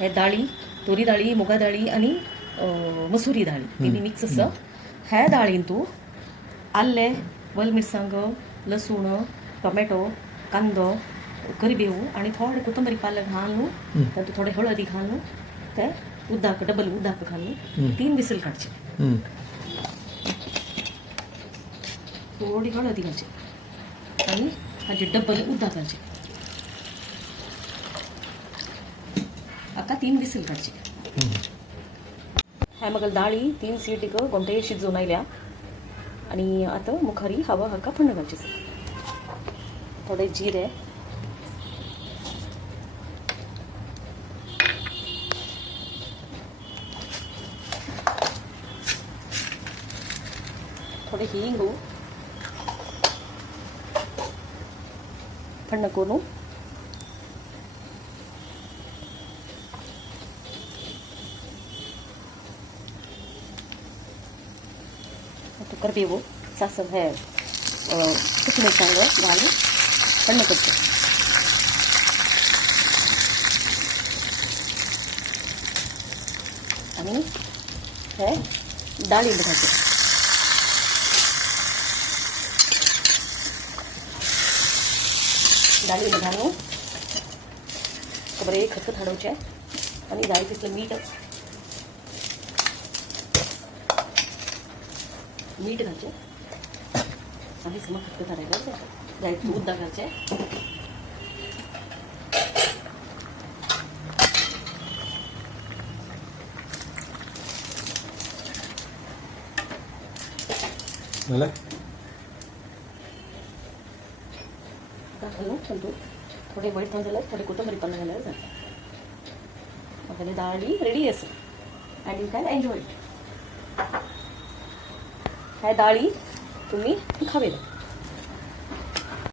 हे दाळी तुरी दाळी मुगा दाळी आणि मसुरी दाळी तिन्ही मिक्स असं ह्या दाळीन तूं आल्ले वल मिरसांग लसूण टोमॅटो कांदो करिबेवू आणि थोडे कोथंबरी पालक घालून तातूंत थोडे हळदी घालून ते उदक डबल उदक घालून 3 विसील काडचे थोडी हळदी घालची आणि हाजी डबल उदक घालचे आता 3 विसील काडचे ह्या मग दाळी 3 सीटीक गोमटे शिजवून आयल्या आणि आता मुखारी हवा हलका थंड घालचे थोडे जिरे थोडे हिंग थंड करून करिबेवू सासव हे सुकी मिरसांग घालून थंड करते आणि हे डाळी घालते डाळी घालून बरे खतखत हलवचे आणि जाय तिथलं मीठ घालचे आणि मग खतखत हलायला जाय उदक घालचे घालून थोडे वाईट झालं थोडे कोथंबरी पण घालायला जाते मग दाळी रेडी असेल and you can enjoy it ह्या दाळी तुम्ही खावेला